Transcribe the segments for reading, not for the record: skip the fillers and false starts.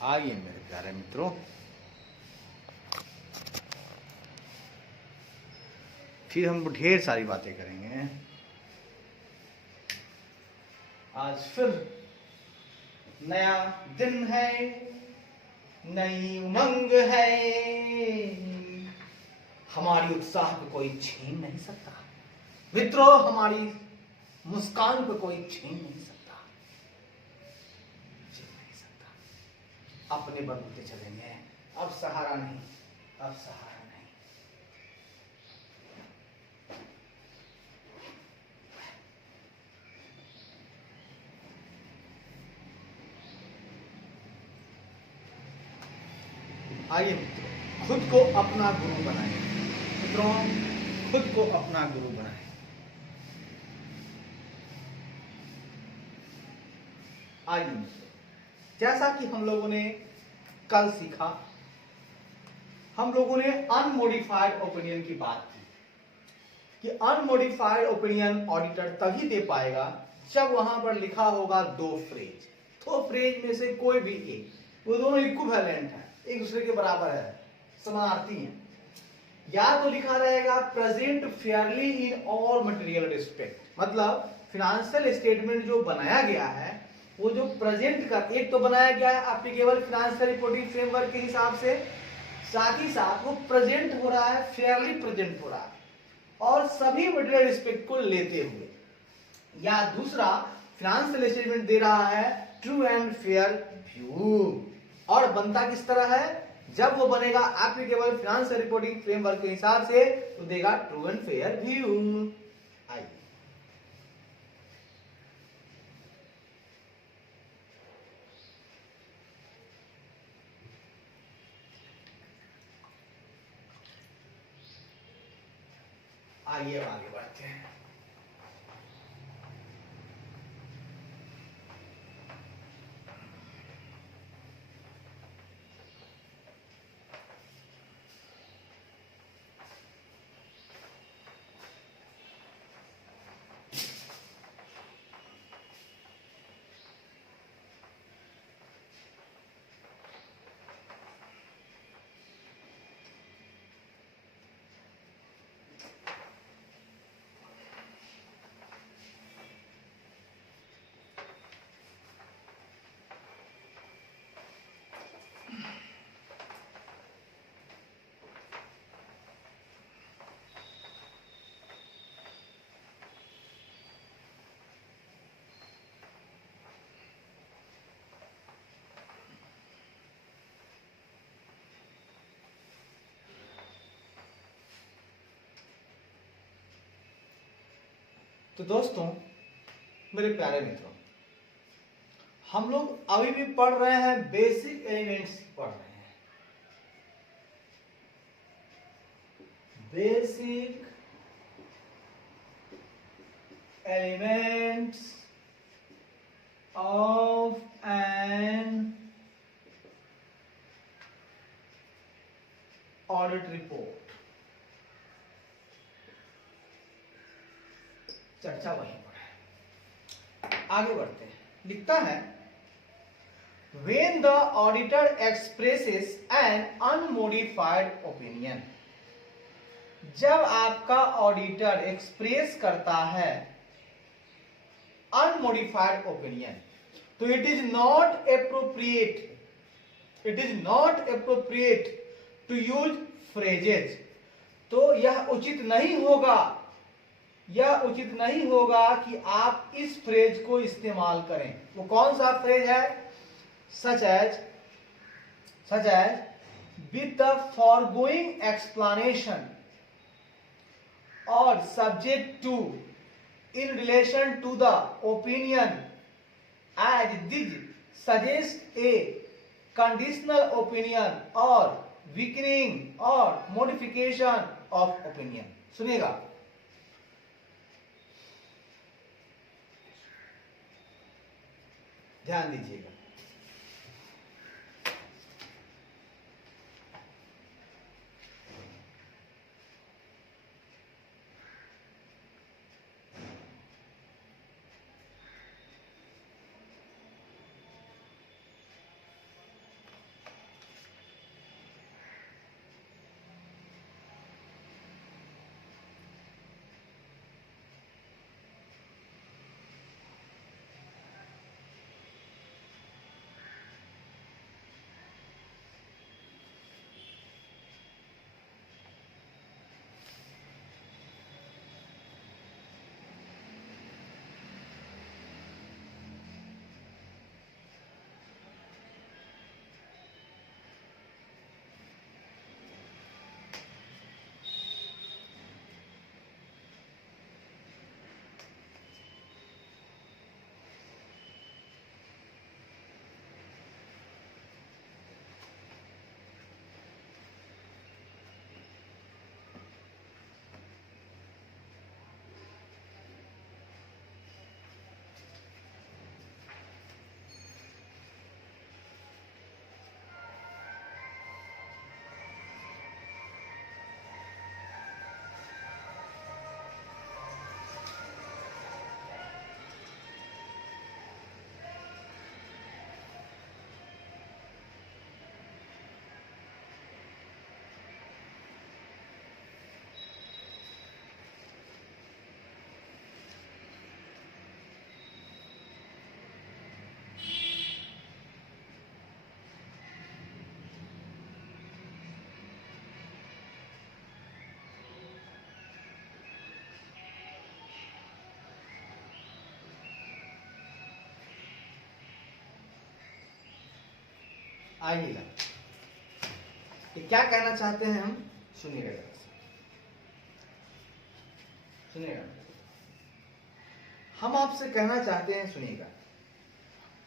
आइए मेरे प्यारे मित्रों, फिर हम ढेर सारी बातें करेंगे। आज फिर नया दिन है, नई उमंग है, हमारी उत्साह को कोई छीन नहीं सकता मित्रों, हमारी मुस्कान को कोई छीन नहीं सकता, छीन नहीं सकता। अपने बलबूते चलेंगे, अब सहारा नहीं, अब सहारा नहीं। आइए मित्रों, खुद को अपना गुरु बनाएं। मित्रों, खुद को अपना गुरु बनाएं। आइए मित्रों, जैसा कि हम लोगों ने कल सीखा, हम लोगों ने अनमोडिफाइड ओपिनियन की बात की कि अनमोडिफाइड ओपिनियन ऑडिटर तभी दे पाएगा जब वहां पर लिखा होगा दो फ्रेज में से कोई भी एक, वो दोनों इक्विवेलेंट है, एक दूसरे के बराबर है, समानार्थी हैं। या तो लिखा रहेगा present Fairlie in all material respect, मतलब फिनेंशियल स्टेटमेंट जो बनाया गया है वो जो प्रेजेंट का एक तो बनाया गया है एप्लीकेबल फाइनेंशियल रिपोर्टिंग फ्रेमवर्क के हिसाब से, साथ ही साथ वो प्रेजेंट हो रहा है, फेयरली प्रेजेंट हो रहा है और सभी मटेरियल रिस्पेक्ट को लेते हुए। या दूसरा फाइनेंशियल स्टेटमेंट दे रहा है ट्रू एंड फेयर व्यू, और बनता किस तरह है, जब वो बनेगा एप्लीकेबल फाइनेंशियल रिपोर्टिंग फ्रेमवर्क के हिसाब से तो देगा ट्रू एंड फेयर व्यू। आइए आइए आगे बढ़ते हैं। तो दोस्तों, मेरे प्यारे मित्रों, हम लोग अभी भी पढ़ रहे हैं, बेसिक एलिमेंट्स पढ़ रहे हैं, basic elements of an audit report. चर्चा वहीं पर है, आगे बढ़ते हैं। लिखता है when the auditor expresses an unmodified opinion, जब आपका ऑडिटर एक्सप्रेस करता है अनमोडिफाइड ओपिनियन, तो it is not appropriate to use phrases, तो यह उचित नहीं होगा कि आप इस फ्रेज को इस्तेमाल करें। वो कौन सा फ्रेज है? Such as with the foregoing explanation और subject to, in relation to the opinion, as this suggests a conditional opinion or weakening or modification of opinion। सुनिएगा, ध्यान दीजिएगा। आइएगा कि क्या कहना चाहते हैं हम, सुनिएगा जरा सा। सुनिएगा, हम आपसे कहना चाहते हैं, सुनिएगा,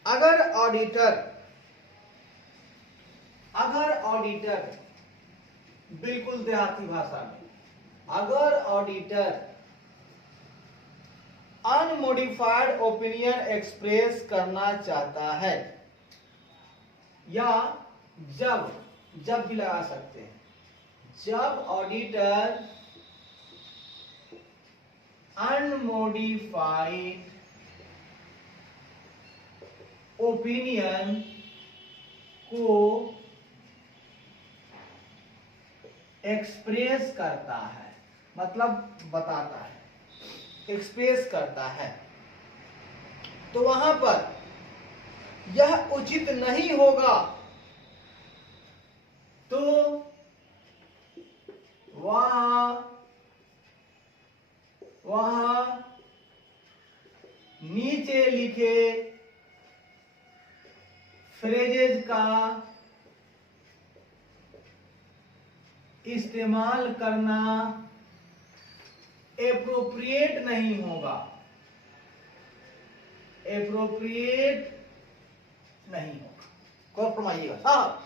अगर ऑडिटर बिल्कुल देहाती भाषा में, अगर ऑडिटर अनमोडिफाइड ओपिनियन एक्सप्रेस करना चाहता है, या जब भी लगा सकते हैं, जब ऑडिटर अनमोडिफाइड ओपिनियन को एक्सप्रेस करता है, मतलब बताता है, एक्सप्रेस करता है, तो वहां पर यह उचित नहीं होगा, तो वहां नीचे लिखे फ्रेजेस का इस्तेमाल करना एप्रोप्रिएट नहीं होगा, एप्रोप्रिएट नहीं होगा। कौन फरमाइएगा साहब,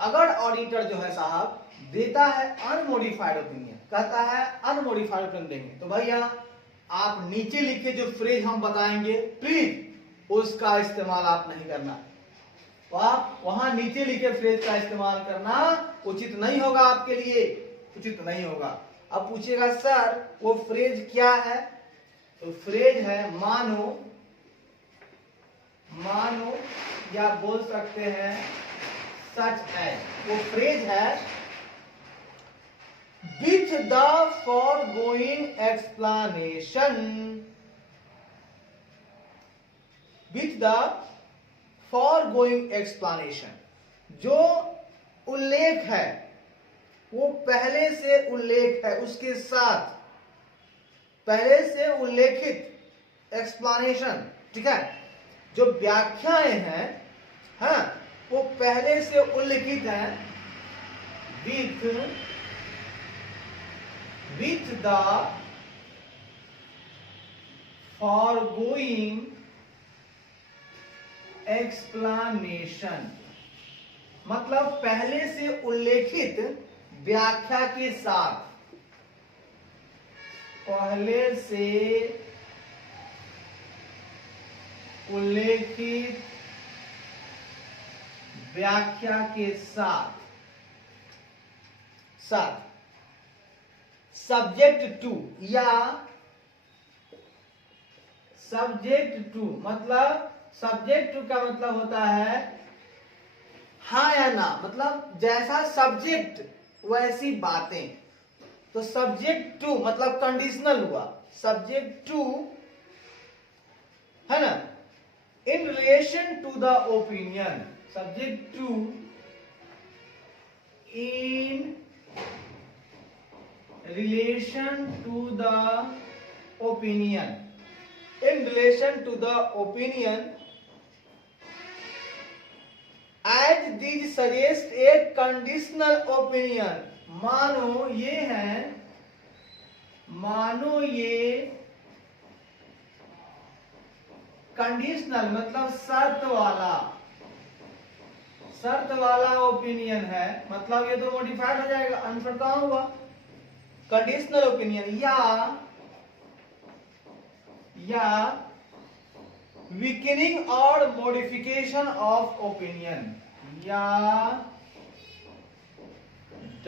अगर ऑडिटर जो है साहब देता है अनमोडिफाइड ओपिनियन, कहता है अनमोडिफाइड ओपिनियन देंगे, तो भैया आप नीचे लिखे जो फ्रेज हम बताएंगे प्लीज उसका इस्तेमाल आप नहीं करना, तो आप वहां नीचे लिखे फ्रेज का इस्तेमाल करना उचित नहीं होगा, आपके लिए उचित नहीं होगा। अब पूछेगा सर वो फ्रेज क्या है, तो फ्रेज है मानो या बोल सकते हैं सच एज, वो फ्रेज है with the foregoing explanation, with the foregoing explanation, जो उल्लेख है वो पहले से उल्लेख है, उसके साथ पहले से उल्लेखित एक्सप्लेनेशन, ठीक है, जो व्याख्याएं हैं, हाँ, वो पहले से उल्लिखित हैं, विथ द फॉरगोइंग एक्सप्लेनेशन, मतलब पहले से उल्लेखित व्याख्या के साथ, पहले से उल्लेखित व्याख्या के साथ सब्जेक्ट टू, या सब्जेक्ट टू, मतलब सब्जेक्ट टू का मतलब होता है हाँ या ना, मतलब जैसा सब्जेक्ट वैसी बातें, तो सब्जेक्ट टू मतलब कंडीशनल हुआ, सब्जेक्ट टू है ना, in relation to the opinion, subject to in relation to the opinion, in relation to the opinion as this suggest a conditional opinion, मानो ये है, मानो ये कंडीशनल मतलब शर्त वाला ओपिनियन है, मतलब ये तो मॉडिफाइड हो जाएगा, अनफिट कहां हुआ, कंडीशनल ओपिनियन, या वीकनिंग और मॉडिफिकेशन ऑफ ओपिनियन, या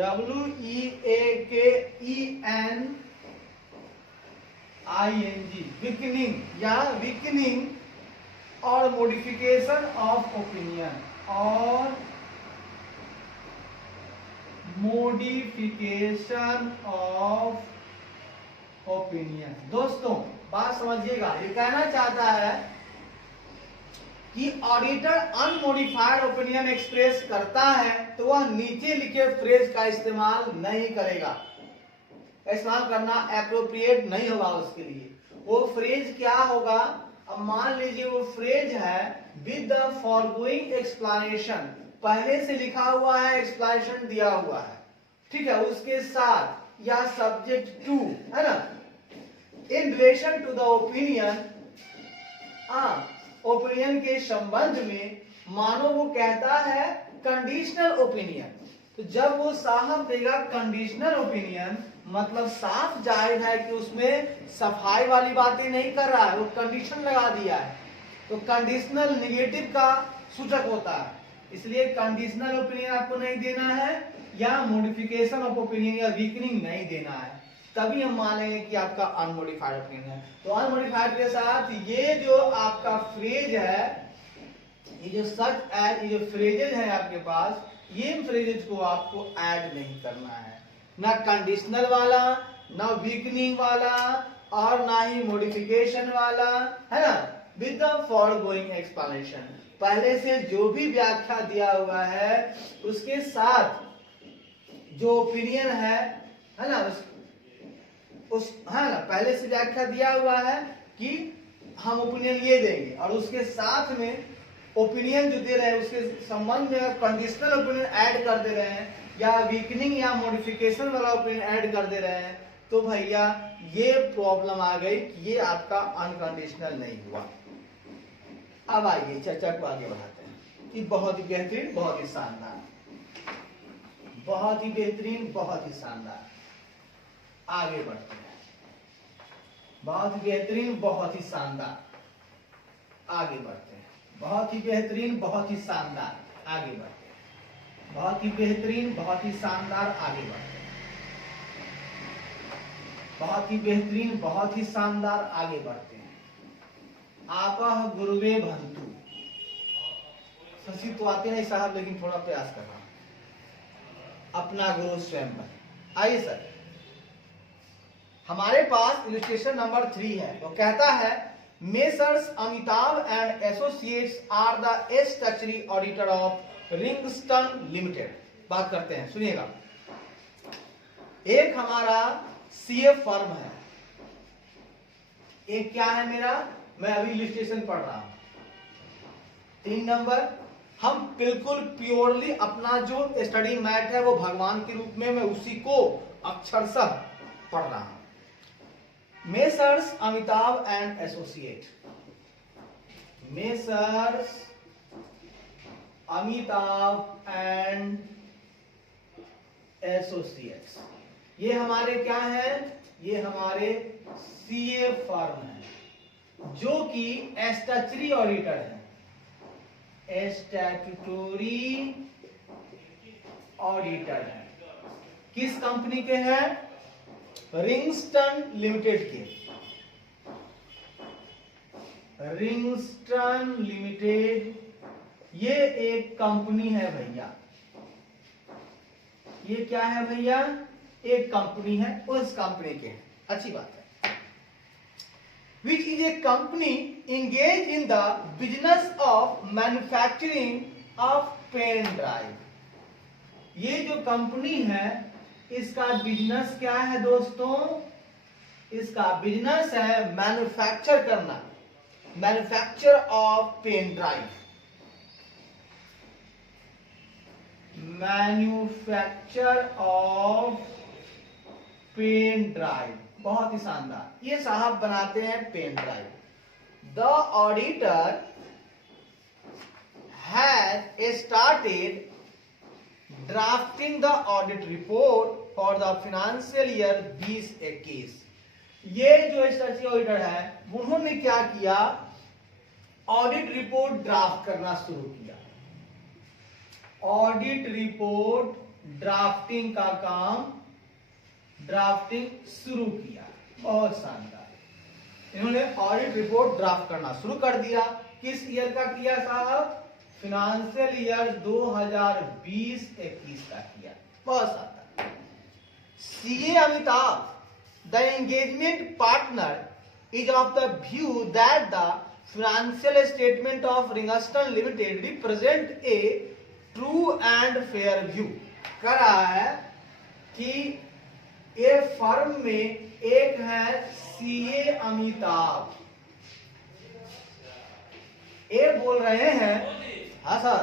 WEAKENING, वीकनिंग या वीकनिंग और मॉडिफिकेशन ऑफ ओपिनियन, और मॉडिफिकेशन ऑफ ओपिनियन। दोस्तों बात समझिएगा, ये कहना चाहता है कि ऑडिटर अनमोडिफाइड ओपिनियन एक्सप्रेस करता है तो वह नीचे लिखे फ्रेज का इस्तेमाल नहीं करेगा, इस्तेमाल करना एप्रोप्रिएट नहीं होगा उसके लिए। वो फ्रेज क्या होगा, अब मान लीजिए वो फ्रेज है विद द फॉरगोइंग एक्सप्लेनेशन, पहले से लिखा हुआ है, एक्सप्लेनेशन दिया हुआ है, ठीक है, उसके साथ या सब्जेक्ट टू, है ना, in relation to the opinion, opinion के संबंध में मानो वो कहता है कंडीशनल ओपिनियन, तो जब वो साहब देगा कंडीशनल ओपिनियन, मतलब साफ जाहिर है कि उसमें सफाई वाली बातें नहीं कर रहा है, वो कंडीशन लगा दिया है, तो कंडीशनल निगेटिव का सूचक होता है, इसलिए कंडीशनल ओपिनियन आपको नहीं देना है, या मॉडिफिकेशन ऑफ ओपिनियन या वीकनिंग नहीं देना है, तभी हम मानेंगे कि आपका अनमॉडिफाइड ओपिनियन है। तो अनमॉडिफाइड के साथ ये जो आपका फ्रेज है, ये जो सच एज, ये जो फ्रेजेज है आपके पास, ये फ्रेजेज को आपको ऐड नहीं करना है, ना कंडीशनल वाला, ना वीकनिंग वाला, और ना ही मॉडिफिकेशन वाला, है ना, विद द फॉरगोइंग एक्सप्लेनेशन, पहले से जो भी व्याख्या दिया हुआ है उसके साथ जो ओपिनियन है ना, है ना, पहले से व्याख्या दिया हुआ है कि हम ओपिनियन ये देंगे, और उसके साथ में ओपिनियन जो दे रहे हैं उसके संबंध में कंडीशनल ओपिनियन ऐड कर दे रहे हैं, या वीकनिंग या मॉडिफिकेशन वाला ओपिनियन ऐड कर दे रहे हैं, तो भैया ये प्रॉब्लम आ गई कि ये आपका अनकंडीशनल नहीं हुआ। अब आइए चर्चा को आगे बढ़ाते हैं कि बहुत ही बेहतरीन, बहुत ही शानदार, बहुत ही बेहतरीन, बहुत ही शानदार, आगे बढ़ते हैं, बहुत ही बेहतरीन, बहुत ही शानदार, आगे बढ़ते हैं, बहुत ही बेहतरीन, बहुत ही शानदार, आगे बढ़ते हैं, बहुत ही बेहतरीन, बहुत ही शानदार, आगे बढ़ते हैं, बहुत ही बेहतरीन, बहुत ही शानदार, आगे बढ़ते हैं। आपह गुरुवे भंतु, शशि तो आते नहीं साहब, लेकिन थोड़ा प्रयास कर रहा हूं, अपना गुरु स्वयं बने। आइए सर, हमारे पास इलस्ट्रेशन नंबर 3 है, वो कहता है Messrs Amitabh and associates are the statutory auditor of Ringston Limited. बात करते हैं, सुनिएगा, एक हमारा सीए फर्म है, एक क्या है मेरा, मैं अभी इलस्ट्रेशन पढ़ रहा हूं, 3 नंबर, हम बिल्कुल प्योरली अपना जो स्टडी मैट है वो भगवान के रूप में मैं uसी को अक्षरशः पढ़ रहा हूं। Messrs Amitabh and associate, messrs Amitabh and associates, ये हमारे क्या है, ये हमारे सीए फर्म है जो कि स्टैट्यूटरी ऑडिटर है, स्टैट्यूटरी ऑडिटर है, किस कंपनी के हैं, रिंगस्टन लिमिटेड के, रिंगस्टन लिमिटेड, ये एक कंपनी है भैया, ये क्या है भैया, एक कंपनी है, उस कंपनी के, अच्छी बात है, which is a company engaged in the business of manufacturing of pen drive। ये जो कंपनी है इसका बिजनेस क्या है दोस्तों, इसका बिजनेस है मैन्युफैक्चर करना, manufacture of pen drive, manufacture of pen drive, बहुत ही शानदार, ये साहब बनाते हैं pen drive. The auditor has started drafting the audit report for the financial year 2021। ये जो स्टैट्यूटरी ऑडिटर है उन्होंने क्या किया, ऑडिट रिपोर्ट ड्राफ्ट करना शुरू किया, ऑडिट रिपोर्ट ड्राफ्टिंग का काम, ड्राफ्टिंग शुरू किया, बहुत शानदार, इन्होंने ऑडिट रिपोर्ट ड्राफ्ट करना शुरू कर दिया। किस ईयर का किया साहब, फाइनेंशियल ईयर 2020-21 का किया, बहुत शानदार। CA Amitabh, the engagement partner is of the view that the financial statement of Ringston Limited represent a true and fair view. कह रहा है कि ये फर्म में एक है सीए अमिताभ, ये बोल रहे हैं, हाँ सर,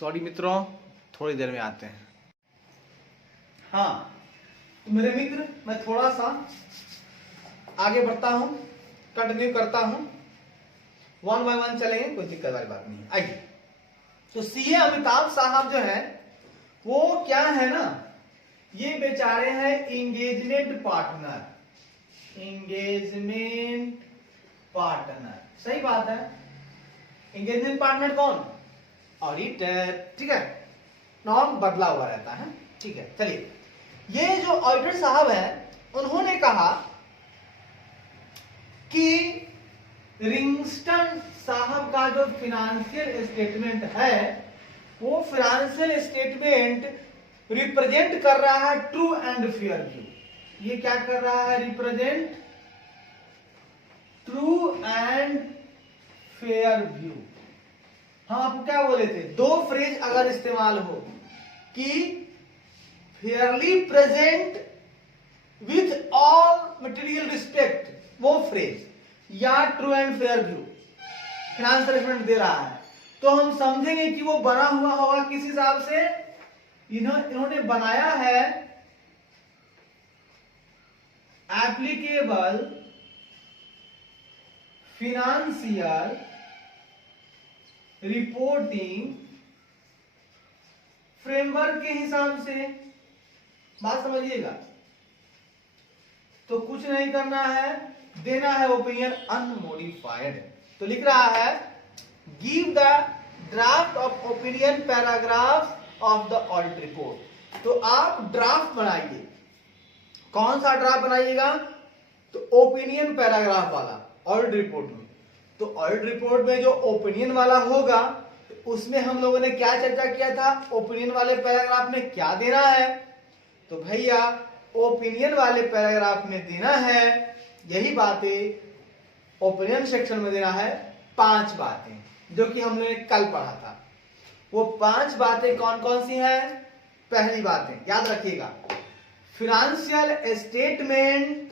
सॉरी मित्रों, थोड़ी देर में आते हैं। हाँ तो मेरे मित्र, मैं थोड़ा सा आगे बढ़ता हूं, कंटिन्यू करता हूं, 1 बाय 1 चलेंगे, कोई दिक्कत वाली बात नहीं। आइए, तो सीए अमिताभ साहब जो है वो क्या है ना, ये बेचारे हैं इंगेजमेंट पार्टनर, इंगेजमेंट पार्टनर, सही बात है। इंगेजमेंट पार्टनर कौन? ऑडिटर, ठीक है, नॉर्म बदला हुआ रहता है, ठीक है। चलिए, ये जो ऑडिटर साहब हैं उन्होंने कहा कि रिंगस्टन साहब का जो फिनेंशियल स्टेटमेंट है वो फिनेंशियल स्टेटमेंट रिप्रेजेंट कर रहा है ट्रू एंड फेयर व्यू। ये क्या कर रहा है? Represent true and fair view. हम आपको क्या बोले थे? दो फ्रेज अगर इस्तेमाल हो कि fairly present with all material respect, वो फ्रेज, या true and fair view financial statement दे रहा है, तो हम समझेंगे कि वो बना हुआ होगा किस हिसाब से। इन्होंने बनाया है एप्लीकेबल फिनेंशियल रिपोर्टिंग फ्रेमवर्क के हिसाब से। बात समझिएगा, तो कुछ नहीं करना है, देना है ओपिनियन अनमोडिफाइड। तो लिख रहा है give the draft of opinion paragraph of the audit report. तो आप ड्राफ्ट बनाइए। कौन सा ड्राफ्ट बनाइएगा? तो ओपिनियन पैराग्राफ वाला ऑडिट रिपोर्ट में। तो ऑडिट रिपोर्ट में जो ओपिनियन वाला होगा उसमें हम लोगों ने क्या चर्चा किया था? ओपिनियन वाले पैराग्राफ में क्या देना है? तो भैया ओपिनियन वाले पैराग्राफ में देना है यही बातें, ओपिनियन सेक्शन में देना है 5 बातें, जो कि हमने कल पढ़ा था। वो 5 बातें कौन कौन सी हैं? पहली बातें याद रखिएगा, फिनेंशियल स्टेटमेंट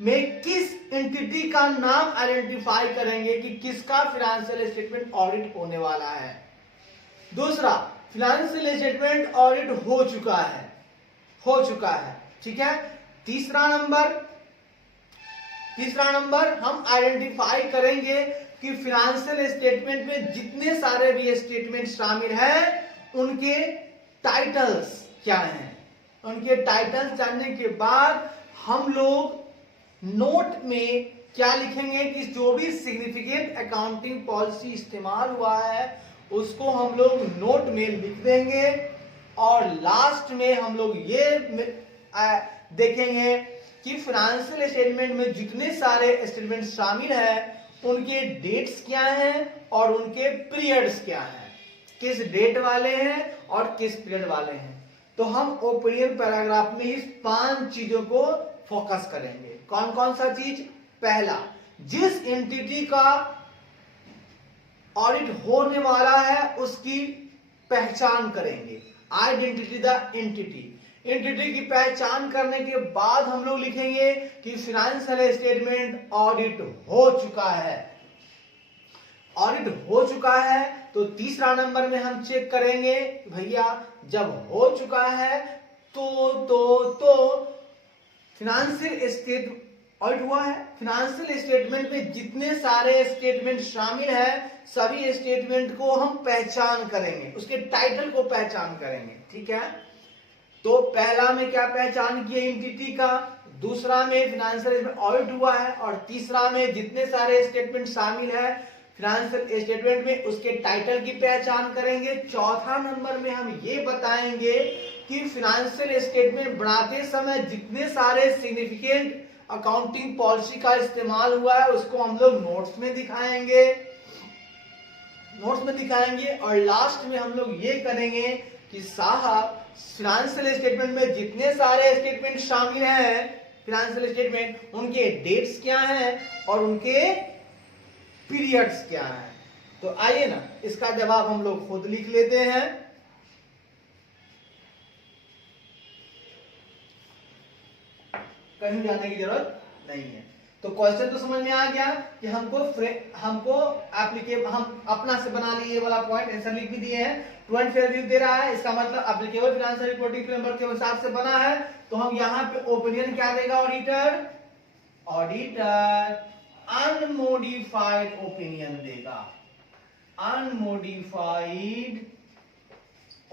में किस एंटिटी का नाम आइडेंटिफाई करेंगे कि किसका फिनेंशियल स्टेटमेंट ऑडिट होने वाला है। दूसरा, फिनेंशियल स्टेटमेंट ऑडिट हो चुका है, ठीक है। तीसरा नंबर हम आइडेंटिफाई करेंगे कि फिनेंशियल स्टेटमेंट में जितने सारे भी स्टेटमेंट शामिल हैं उनके टाइटल्स क्या हैं। उनके टाइटल्स जानने के बाद हम लोग नोट में क्या लिखेंगे कि जो भी सिग्निफिकेंट अकाउंटिंग पॉलिसी इस्तेमाल हुआ है उसको हम लोग नोट में लिख देंगे। और लास्ट में हम लोग ये देखेंगे कि फाइनेंशियल स्टेटमेंट में जितने सारे स्टेटमेंट शामिल हैं उनके डेट्स क्या हैं और उनके पीरियड्स क्या हैं, किस डेट वाले हैं और किस पीरियड वाले हैं। तो हम ओपिनियन पैराग्राफ में इस 5 चीजों को फोकस करेंगे। कौन कौन सा चीज? पहला, जिस एंटिटी का ऑडिट होने वाला है उसकी पहचान करेंगे, आइडेंटिटी द एंटिटी। एंटिटी की पहचान करने के बाद हम लोग लिखेंगे कि फाइनेंशियल स्टेटमेंट ऑडिट हो चुका है। ऑडिट हो चुका है तो तीसरा नंबर में हम चेक करेंगे भैया जब हो चुका है तो फाइनेंशियल स्टेट ऑडिट हुआ है। फाइनेंशियल स्टेटमेंट में जितने सारे स्टेटमेंट शामिल है सभी स्टेटमेंट को हम पहचान करेंगे, उसके टाइटल को पहचान करेंगे, ठीक है। तो पहला में क्या पहचान किए एंटिटी का, दूसरा में फाइनेंशियल स्टेटमेंट ऑडिट हुआ है और तीसरा में जितने सारे स्टेटमेंट शामिल है फाइनेंशियल स्टेटमेंट में उसके टाइटल की पहचान करेंगे। चौथा नंबर में हम ये बताएंगे कि फाइनेंशियल स्टेटमेंट बनाते समय जितने सारे सिग्निफिकेंट अकाउंटिंग पॉलिसी का इस्तेमाल हुआ है उसको हम लोग नोट्स में दिखाएंगे और लास्ट में हम लोग ये करेंगे कि साहब फाइनेंशियल स्टेटमेंट में जितने सारे स्टेटमेंट शामिल हैं फाइनेंशियल स्टेटमेंट उनके डेट्स क्या हैं और उनके पीरियड्स क्या हैं। तो आइए ना इसका जवाब हम लोग खुद लिख लेते हैं। कहीं जाने की जरूरत नहीं है। तो क्वेश्चन तो समझ में आ गया कि हम अपना से बना लिए ये वाला पॉइंट, आंसर लिख भी दिए हैं। 20 फेयर वैल्यू दे रहा है, इसका मतलब एप्लीकेबल फाइनेंशियल रिपोर्टिंग फ्रेमवर्क के हिसाब से बना है, तो हम यहाँ पे ओपिनियन क्या देगा ऑडिटर, अनमोडिफाइड ओपिनियन देगा, अनमोडिफाइड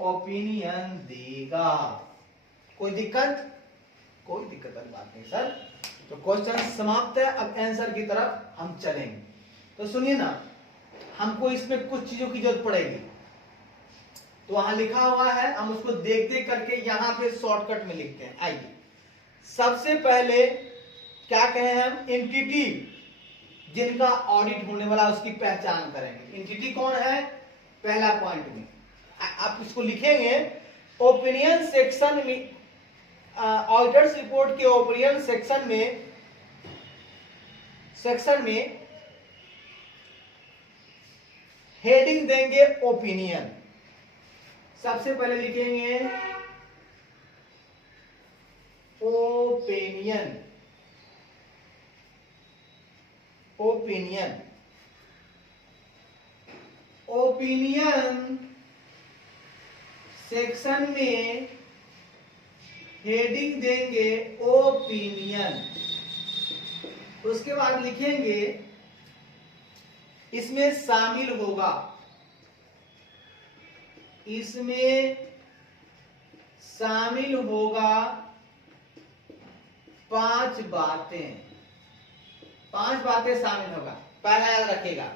ओपिनियन देगा। कोई दिक्कत? कोई दिक्कत वाली बात नहीं सर। तो क्वेश्चन समाप्त है, अब आंसर की तरफ हम चलेंगे। तो सुनिए ना, हमको इसमें कुछ चीजों की जरूरत पड़ेगी, तो वहां लिखा हुआ है, हम उसको देख देख करके यहां पे शॉर्टकट में लिखते हैं। आइए, सबसे पहले क्या कहें हम, एंटिटी जिनका ऑडिट होने वाला उसकी पहचान करेंगे। एंटिटी कौन है, पहला पॉइंट में आप इसको लिखेंगे, ओपिनियन सेक्शन में, ऑडिटर्स रिपोर्ट के ओपिनियन सेक्शन में हेडिंग देंगे ओपिनियन। सबसे पहले लिखेंगे ओपिनियन, ओपिनियन, ओपिनियन सेक्शन में हेडिंग देंगे ओपिनियन। उसके बाद लिखेंगे इसमें शामिल होगा, इसमें शामिल होगा 5 बातें, 5 बातें शामिल होगा। पहला याद रखिएगा,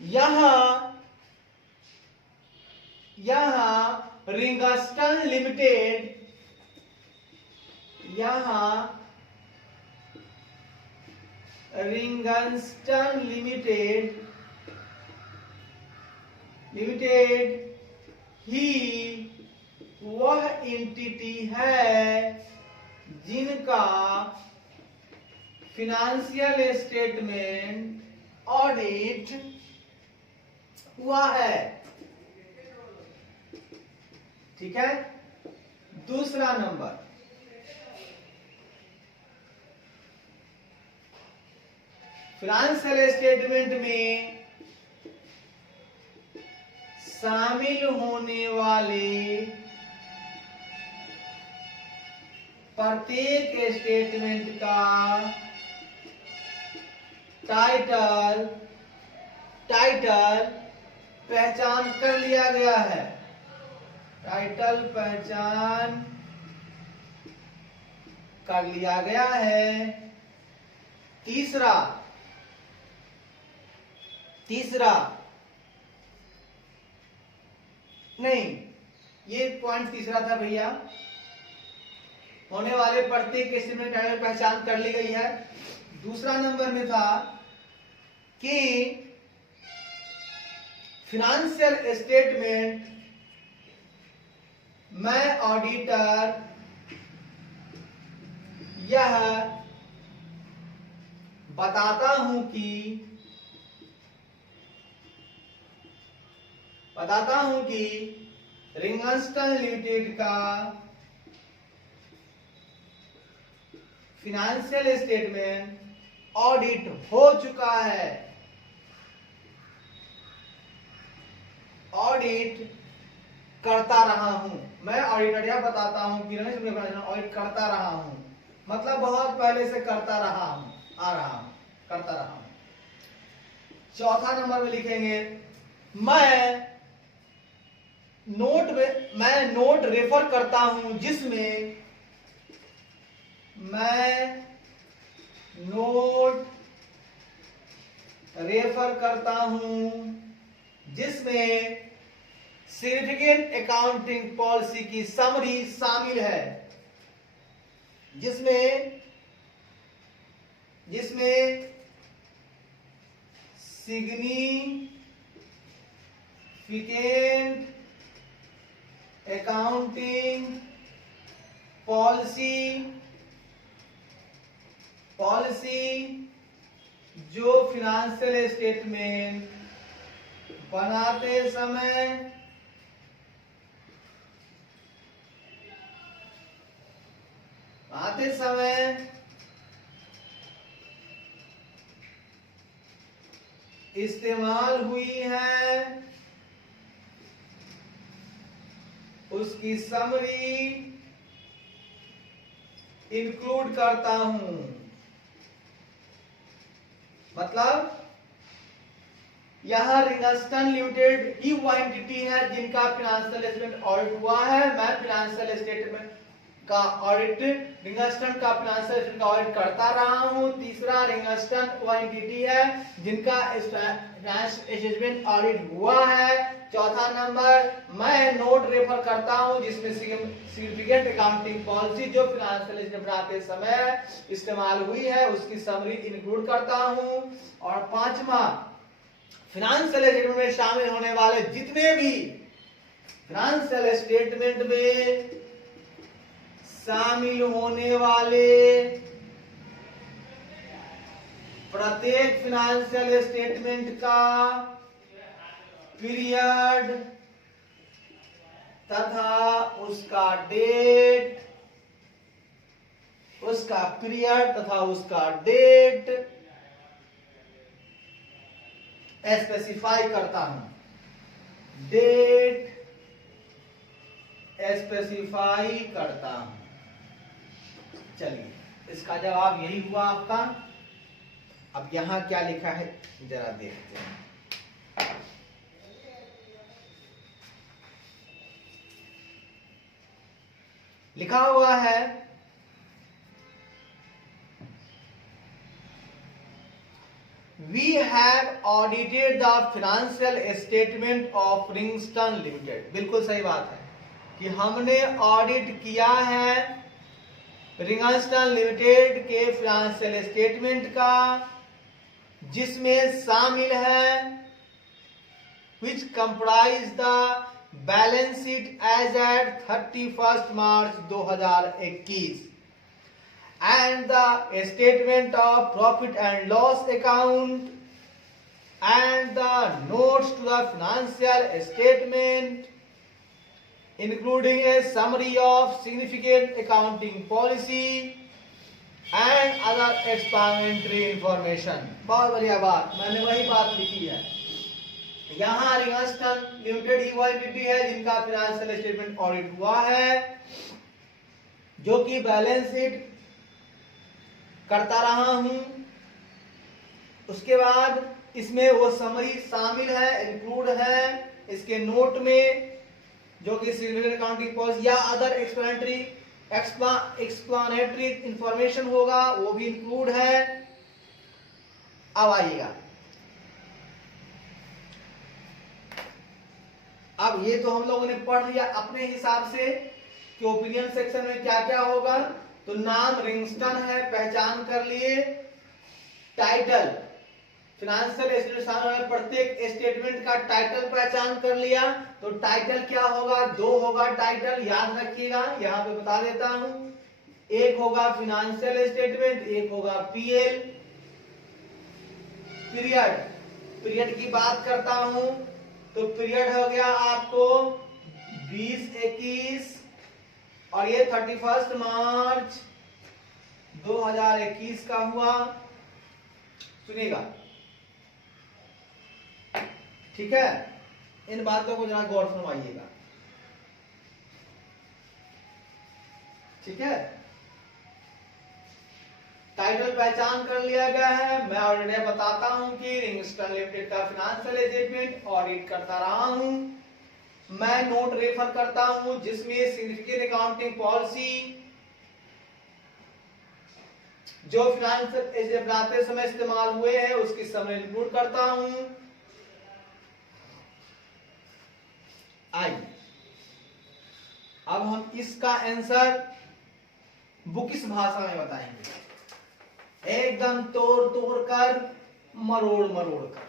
यहां रिंगस्टन लिमिटेड, यहां रिंगस्टन लिमिटेड ही वह एंटिटी है जिनका फिनेंशियल स्टेटमेंट ऑडिट हुआ है। ठीक है। दूसरा नंबर, फाइनेंशियल स्टेटमेंट में शामिल होने वाले प्रत्येक स्टेटमेंट का टाइटल पहचान कर लिया गया है, टाइटल पहचान कर लिया गया है। तीसरा नहीं, ये पॉइंट तीसरा था भैया, होने वाले प्रत्येक स्टेटमेंट टाइटल पहचान कर ली गई है। दूसरा नंबर में था कि फाइनेंशियल स्टेटमेंट मैं ऑडिटर यह बताता हूं कि रिंगस्टन लिमिटेड का फाइनेंशियल स्टेटमेंट ऑडिट हो चुका है, ऑडिट करता रहा हूं। मैं ऑडिटर यह बताता हूं कि ऑडिट करता रहा हूं, मतलब बहुत पहले से करता रहा हूं, करता रहा हूं। चौथा नंबर में लिखेंगे, मैं नोट रेफर करता हूं जिसमें मैं नोट रेफर करता हूं जिसमें सिग्निफिकेंट अकाउंटिंग पॉलिसी की समरी शामिल है, जिसमें सिग्निफिकेंट अकाउंटिंग पॉलिसी जो फाइनेंशियल स्टेटमेंट बनाते समय इस्तेमाल हुई है उसकी समरी इंक्लूड करता हूं। मतलब यहां रिंगस्टन लिमिटेड ही वो एंटिटी है जिनका फाइनेंशियल स्टेटमेंट ऑडिट हुआ है। मैं फाइनेंशियल स्टेटमेंट का ऑडिट, रिंगस्टन का फाइनेंशियल स्टेटमेंट ऑडिट करता रहा हूं। तीसरा, रिंगस्टन वो एंटिटी है जिनका फाइनेंशियल स्टेटमेंट ऑडिट हुआ है। चौथा नंबर, मैं नोट रेफर करता हूं जिसमें सिग्निफिकेंट अकाउंटिंग पॉलिसी जो फाइनेंशियल स्टेटमेंट बनाते समय इस्तेमाल हुई है उसकी समरी इंक्लूड करता हूं। और पांचवा, फाइनेंशियल स्टेटमेंट में शामिल होने वाले जितने भी फाइनेंशियल स्टेटमेंट में शामिल होने वाले प्रत्येक फाइनेंशियल स्टेटमेंट का पीरियड तथा उसका डेट, उसका पीरियड तथा उसका डेट स्पेसिफाई करता हूं। डेट स्पेसिफाई करता हूं। चलिए, इसका जवाब यही हुआ आपका। अब यहां क्या लिखा है जरा देखते हैं। लिखा हुआ है We have audited the financial statement of Ringston Limited। बिल्कुल सही बात है कि हमने ऑडिट किया है रिंगस्टन लिमिटेड के फाइनेंशियल स्टेटमेंट का जिसमें शामिल है which comprise the balance sheet as at 31st March 2021 and the statement of profit and loss account and the notes to the financial statement including a summary of significant accounting policy and other explanatory information। बहुत बढ़िया बात, मैंने वही बात लिखी है। यहां रिंगस्टन limited ही वो एंटिटी है जिनका फाइनेंशियल स्टेटमेंट ऑडिट हुआ है, जो कि बैलेंस शीट करता रहा हूं। उसके बाद इसमें वो समरी शामिल है, इंक्लूड है इसके नोट में, जो कि सिग्निफिकेंट अकाउंटिंग पॉलिसी या अदर एक्सप्लानेटरी इंफॉर्मेशन होगा वो भी इंक्लूड है। अब आइएगा, अब ये तो हम लोगों ने पढ़ लिया अपने हिसाब से कि ओपिनियन सेक्शन में क्या क्या होगा। तो नाम रिंगस्टन है, पहचान कर लिए। टाइटल, फाइनेंशियल स्टेटमेंट प्रत्येक स्टेटमेंट का टाइटल पहचान कर लिया। तो टाइटल क्या होगा? दो होगा टाइटल, याद रखिएगा, यहां पे बता देता हूं। एक होगा फाइनेंशियल स्टेटमेंट, एक होगा पीएल। पीरियड, पीरियड की बात करता हूं तो पीरियड हो गया आपको 2021 और ये 31 मार्च 2021 का हुआ। सुनिएगा, ठीक है, इन बातों को जरा गौर फरमाइएगा, ठीक है। टाइटल पहचान कर लिया गया है। मैं ऑलरेडी बताता हूं कि रिंगस्टन लिमिटेड का फाइनेंशियल स्टेटमेंट ऑडिट करता रहा हूं। मैं नोट रेफर करता हूं जिसमें सिग्निफिकेंट अकाउंटिंग पॉलिसी जो फाइनेंशियल बनाते समय इस्तेमाल हुए हैं उसकी समरी इंक्लूड करता हूं। आइए अब हम इसका आंसर बुकिश भाषा में बताएंगे, एकदम तोड़ तोड़ कर, मरोड़ मरोड़ कर।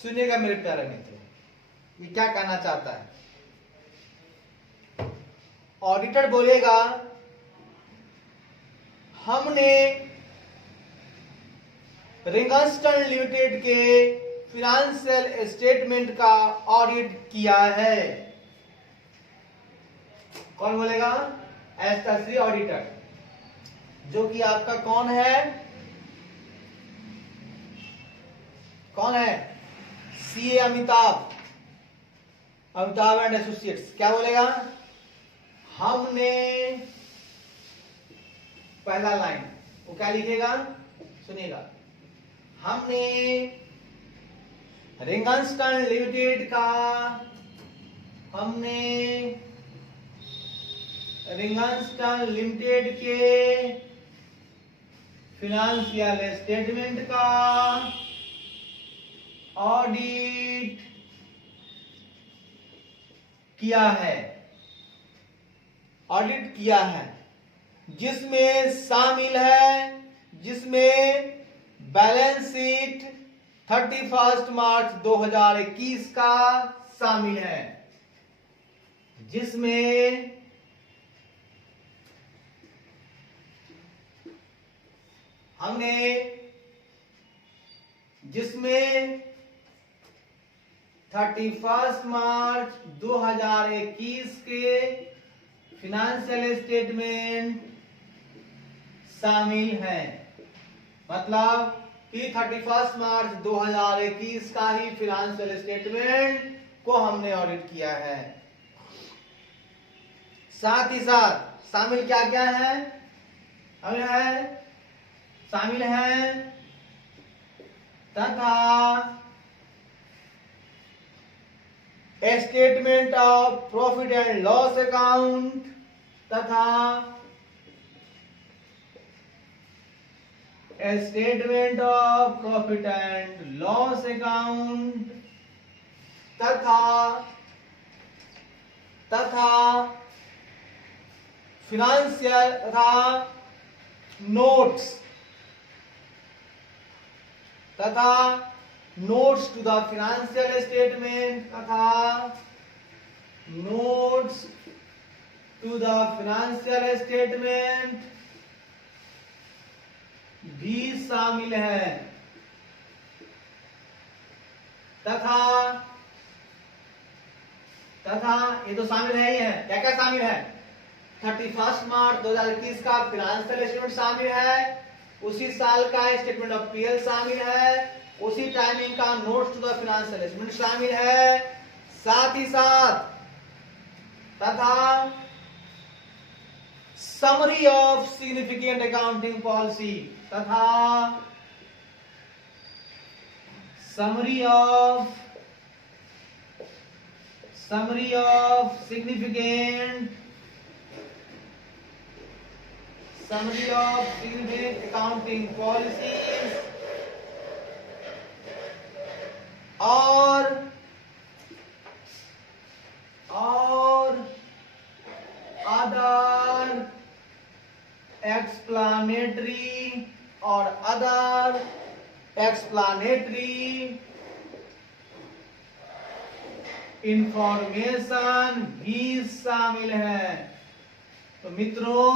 सुनिएगा मेरे प्यारे मित्रों, ये क्या कहना चाहता है। ऑडिटर बोलेगा हमने रिंगस्टन लिमिटेड के फाइनेंशियल स्टेटमेंट का ऑडिट किया है। कौन बोलेगा? एस्टेटरी ऑडिटर, जो कि आपका कौन है? कौन है? CA Amitabh and associates. क्या बोलेगा? हमने, पहला लाइन वो क्या लिखेगा सुनिएगा, हमने रिंगस्टन लिमिटेड का, हमने रिंगस्टन लिमिटेड के फाइनेंशियल स्टेटमेंट का ऑडिट किया है, ऑडिट किया है, जिसमें शामिल है, जिसमें बैलेंस शीट 31 मार्च 2021 का शामिल है, जिसमें हमने, जिसमें 31 मार्च 2021 के फाइनेंशियल स्टेटमेंट शामिल है। मतलब कि 31 मार्च 2021 का ही फाइनेंशियल स्टेटमेंट को हमने ऑडिट किया है। साथ ही साथ शामिल क्या क्या है? शामिल है तथा statement of profit and loss account, तथा statement of profit and loss account, तथा फिनेंशियल तथा नोट्स, तथा notes to the financial statement, तथा notes to the financial statement भी शामिल है, तथा ये तो शामिल है ही है। क्या क्या शामिल है? 31 मार्च 2021 का फाइनेंशियल स्टेटमेंट शामिल है, उसी साल का स्टेटमेंट ऑफ पीएल शामिल है, उसी टाइमिंग का notes to the financial statement शामिल है, साथ ही साथ तथा summary of significant accounting policy, तथा summary of significant accounting policies और अदर एक्सप्लानेटरी इंफॉर्मेशन भी शामिल है। तो मित्रों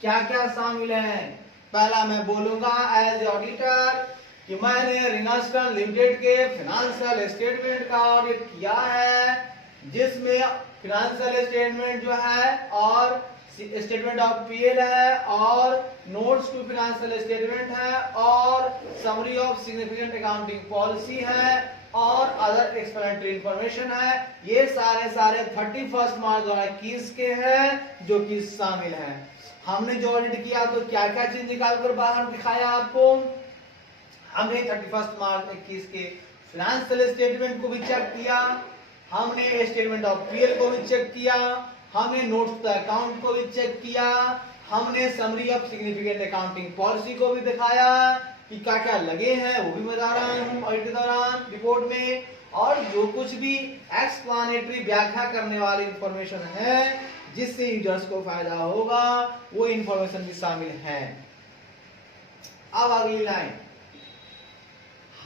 क्या क्या शामिल है? पहला मैं बोलूंगा एज ऑडिटर कि मैंने रिंगस्टन लिमिटेड के फाइनेंशियल स्टेटमेंट का ऑडिट किया है, जिसमें फाइनेंशियल स्टेटमेंट जो है और स्टेटमेंट ऑफ पीएल है और नोट्स टू फाइनेंशियल स्टेटमेंट है और summary of significant accounting policy है और अदर एक्सप्लेनेटरी इंफॉर्मेशन है। ये सारे 31 मार्च 2021 के हैं जो कि शामिल है। हमने जो ऑडिट किया तो क्या क्या चीज निकाल कर बाहर दिखाया आपको। हमने 31 मार्च 2021 के फाइनेंशियल स्टेटमेंट को भी चेक किया, हमने स्टेटमेंट ऑफ पीएल को भी चेक किया, हमने नोट्स टू अकाउंट को भी चेक किया, हमने summary of significant accounting policy को भी दिखाया कि क्या क्या लगे हैं, वो भी मैं बता रहा हूँ ऑडिट के दौरान रिपोर्ट में। और जो कुछ भी एक्सप्लेनेटरी व्याख्या करने वाली इंफॉर्मेशन है जिससे यूजर्स को फायदा होगा वो इंफॉर्मेशन भी शामिल है। अब अगली लाइन,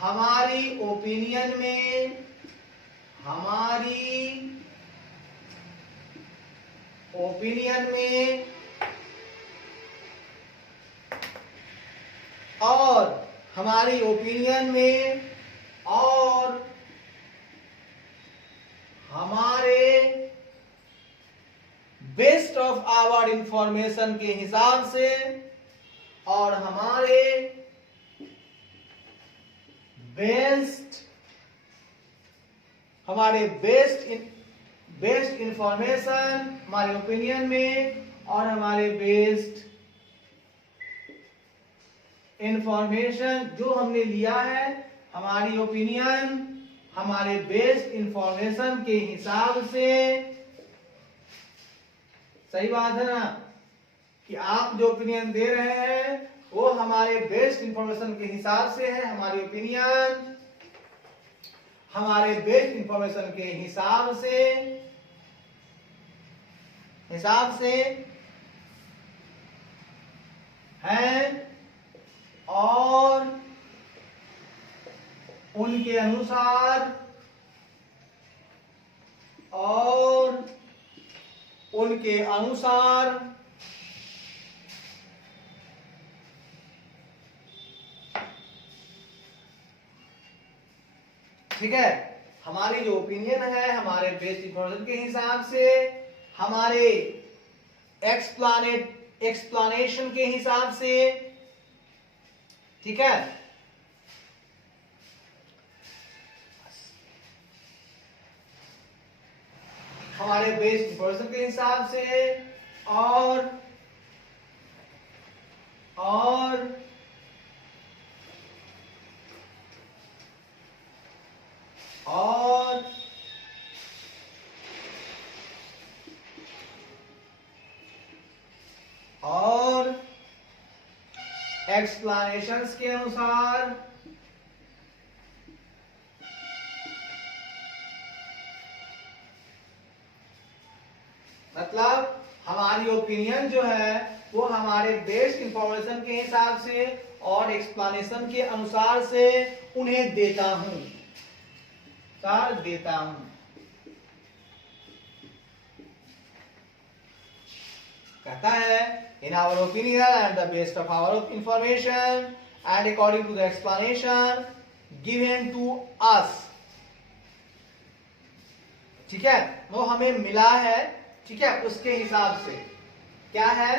हमारी ओपिनियन में और हमारे बेस्ट ऑफ आवर इंफॉर्मेशन के हिसाब से और हमारे बेस्ट इंफॉर्मेशन हमारे ओपिनियन में और हमारे बेस्ट इंफॉर्मेशन जो हमने लिया है हमारी ओपिनियन हमारे बेस्ट इंफॉर्मेशन के हिसाब से। सही बात है ना कि आप जो ओपिनियन दे रहे हैं वो हमारे बेस्ट इंफॉर्मेशन के हिसाब से है। हमारी ओपिनियन हमारे बेस्ट इंफॉर्मेशन के हिसाब से है और उनके अनुसार ठीक है। हमारी जो ओपिनियन है हमारे बेस्ट इंफॉर्मेशन के हिसाब से हमारे एक्सप्लेनेशन के हिसाब से ठीक है। हमारे बेस्ट इंफॉर्मेशन के हिसाब से और एक्सप्लेनेशंस के अनुसार मतलब हमारी ओपिनियन जो है वो हमारे बेस्ट इंफॉर्मेशन के हिसाब से और एक्सप्लेनेशन के अनुसार से उन्हें देता हूं। कहता है in our opinion and the best of our information and according to the explanation given to us ठीक है वो हमें मिला है ठीक है उसके हिसाब से क्या है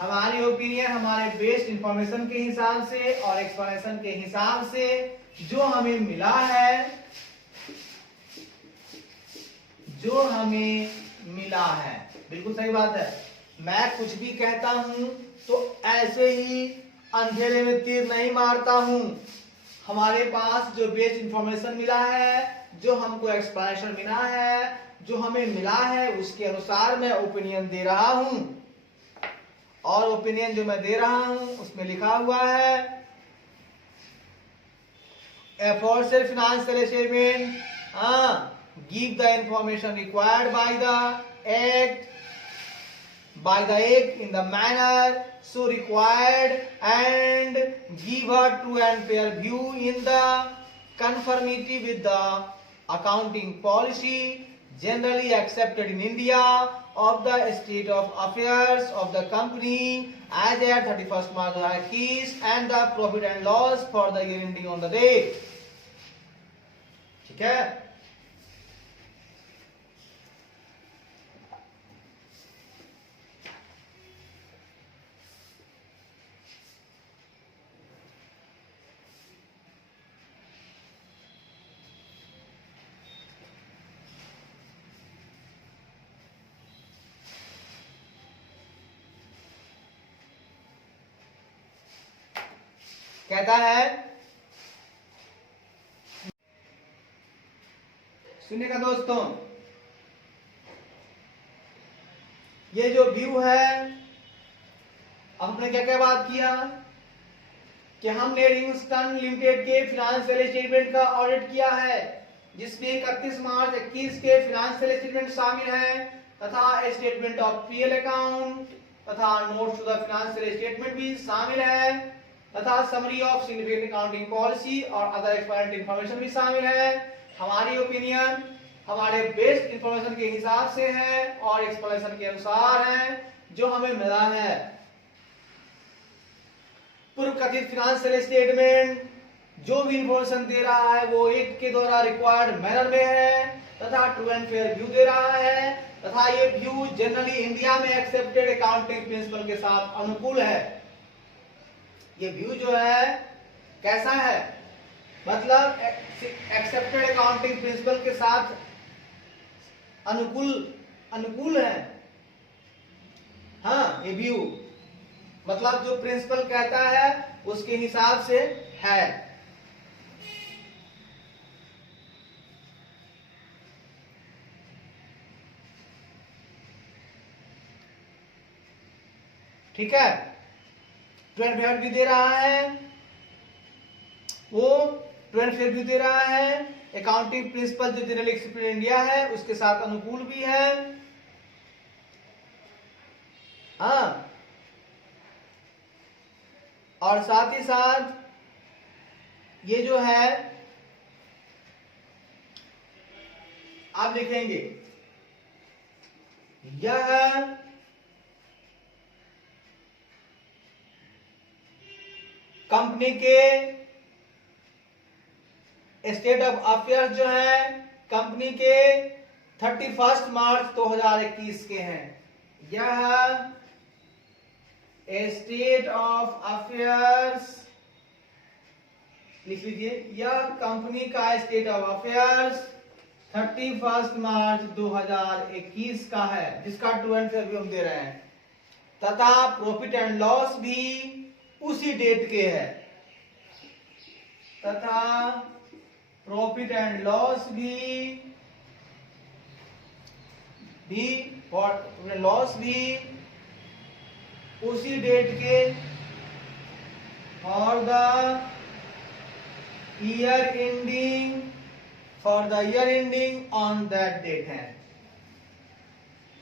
हमारी ओपिनियन हमारे बेस्ट इंफॉर्मेशन के हिसाब से और एक्सप्लेनेशन के हिसाब से जो हमें मिला है बिल्कुल सही बात है। मैं कुछ भी कहता हूं तो ऐसे ही अंधेरे में तीर नहीं मारता हूं। हमारे पास जो बेस्ट इंफॉर्मेशन मिला है जो हमको एक्सप्लेनेशन मिला है जो हमें मिला है उसके अनुसार मैं ओपिनियन दे रहा हूं और ओपिनियन जो मैं दे रहा हूं उसमें लिखा हुआ है aforesaid financial statement give the information required by the act in the manner so required and give a true and fair view in the conformity with the accounting policy generally accepted in India of the state of affairs of the company as at 31st March 2021 and the profit and loss for the year ending on the date ठीक है। कहता है सुनिएगा दोस्तों ये जो view है अब हमने क्या क्या बात किया कि हमने रिंगस्टन लिमिटेड के फाइनेंशियल स्टेटमेंट का ऑडिट किया है जिसमें 31 मार्च 21 के फाइनेंशियल स्टेटमेंट शामिल है तथा स्टेटमेंट ऑफ पीएल अकाउंट तथा notes to the financial statement भी शामिल है तथा summary of significant accounting policy और अदर एक्सप्लेनेटरी इंफॉर्मेशन भी शामिल है। हमारी ओपिनियन हमारे बेस्ड इंफॉर्मेशन के हिसाब से है और एक्सप्लेनेशन के अनुसार है जो हमें मिला है। पूर्व कथित फाइनेंशियल स्टेटमेंट जो भी इंफॉर्मेशन दे रहा है वो एक्ट के द्वारा रिक्वायर्ड मैनर में है तथा ट्रू एंड फेयर व्यू दे रहा है तथा ये व्यू जनरली इंडिया में एक्सेप्टेड अकाउंटिंग प्रिंसिपल के साथ अनुकूल है। ये व्यू जो है कैसा है, मतलब एक्सेप्टेड अकाउंटिंग प्रिंसिपल के साथ अनुकूल है। हाँ, ये व्यू मतलब जो प्रिंसिपल कहता है उसके हिसाब से है। ठीक है, ट्रू एंड फेयर भी दे रहा है, वो ट्रू एंड फेयर भी दे रहा है। अकाउंटिंग प्रिंसिपल जो जनरली एक्सेप्टेड इंडिया है उसके साथ अनुकूल भी है। हाँ, और साथ ही साथ ये जो है आप लिखेंगे यह कंपनी के स्टेट ऑफ अफेयर्स जो है कंपनी के 31 मार्च 2021 के हैं। यह स्टेट ऑफ अफेयर्स लिख लीजिए, यह कंपनी का स्टेट ऑफ अफेयर्स 31 मार्च 2021 का है जिसका ट्रू एंड फेयर व्यू हम दे रहे हैं तथा प्रॉफिट एंड लॉस भी उसी डेट के है तथा प्रॉफिट एंड लॉस भी उसी डेट के for the year ending on that date है,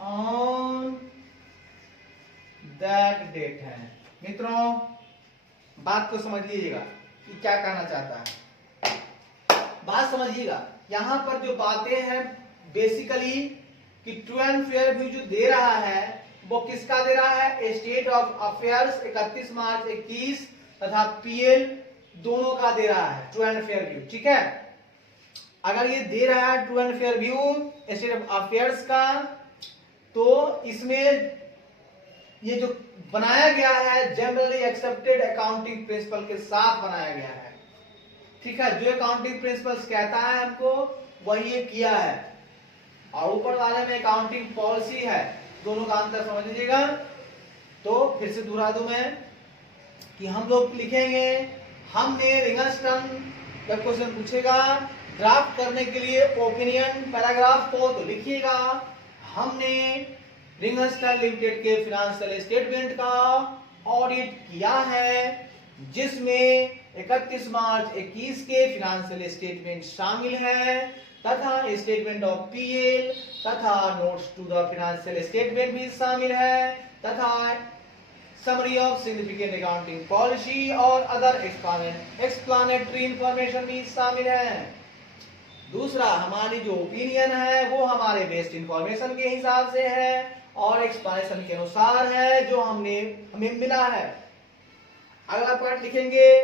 ऑन दैट डेट है। मित्रों बात को समझ लीजिएगा कि क्या कहना चाहता है, बात समझिएगा। यहां पर जो बातें हैं बेसिकली कि ट्रू एंड फेयर व्यू जो दे रहा है वो किसका दे रहा है, स्टेट ऑफ अफेयर्स 31 मार्च 21 तथा पीएल दोनों का दे रहा है ट्रू एंड फेयर व्यू। ठीक है, अगर ये दे रहा है true and fair view state of affairs का तो इसमें ये जो बनाया गया है जनरली एक्सेप्टेड अकाउंटिंग प्रिंसिपल के साथ बनाया गया है। ठीक है, जो अकाउंटिंग प्रिंसिपल्स कहता है हमको वही ये किया है और ऊपर वाले में अकाउंटिंग पॉलिसी है, दोनों का अंतर समझ लीजिएगा। तो फिर से दोहरा दूं मैं कि हम लोग लिखेंगे, हमने रिंगस्टन जब क्वेश्चन पूछेगा ड्राफ्ट करने के लिए ओपिनियन पैराग्राफ को तो लिखिएगा हमने रिंगस्टन लिमिटेड के फाइनेंशियल स्टेटमेंट का ऑडिट किया है जिसमें 31 मार्च 21 के फाइनेंशियल स्टेटमेंट शामिल है तथा स्टेटमेंट ऑफ पीएल तथा notes to the financial statement भी शामिल है तथा summary of significant accounting policy और अदर एक्सप्लेनेटरी इंफॉर्मेशन भी शामिल है। दूसरा, हमारी जो ओपिनियन है वो हमारे बेस्ड इंफॉर्मेशन के हिसाब से है और एक्सप्लेनेशन के अनुसार है जो हमें मिला है। अगला पॉइंट लिखेंगे,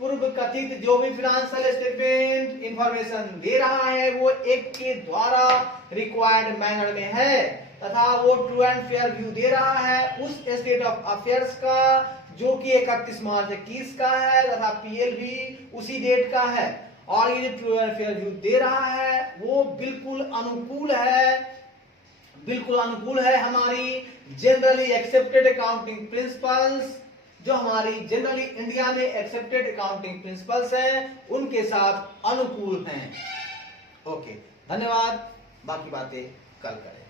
पूर्व कथित जो भी फाइनेंशियल स्टेटमेंट इंफॉर्मेशन दे रहा है वो एक्ट के द्वारा रिक्वायर्ड मैनर में है तथा वो ट्रू एंड फेयर व्यू दे रहा है उस स्टेट ऑफ अफेयर्स का जो कि 31 मार्च 21 का है तथा पीएल भी उसी डेट का है और ये जो ट्रू एंड फेयर व्यू दे रहा है वो बिल्कुल अनुकूल है हमारी जनरली एक्सेप्टेड अकाउंटिंग प्रिंसिपल्स, जो हमारी जनरली इंडिया में एक्सेप्टेड अकाउंटिंग प्रिंसिपल्स हैं उनके साथ अनुकूल हैं। ओके, धन्यवाद, बाकी बातें कल करें।